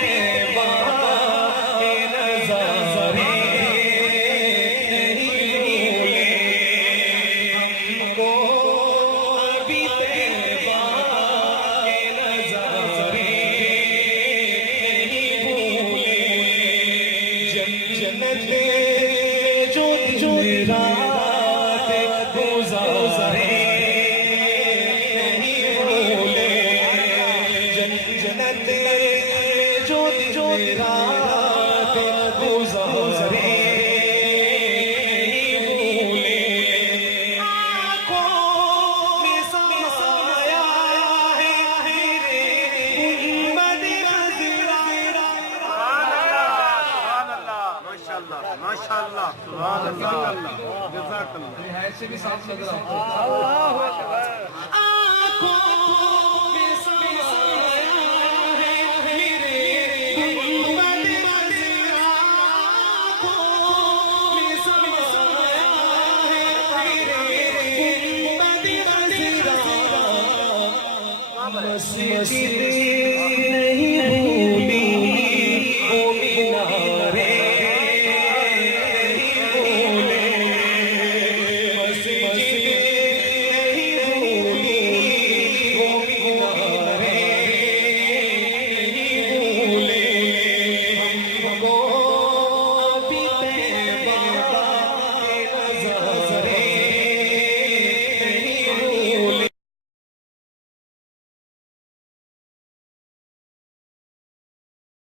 तैबा के नज़ारे नहीं भूले, हमको अभी तैबा के नज़ारे नहीं भूले। जन्नत जो रात गुज़ारे नहीं भूले, जन्नत जो रात गुज़ारे नहीं भूले। आँखों में समाया है मेरे गुंबद खज़रा। माशाअल्लाह माशाअल्लाह सुभान अल्लाह जज़ाकल्लाह। है से भी साफ नजर आता है। आँखों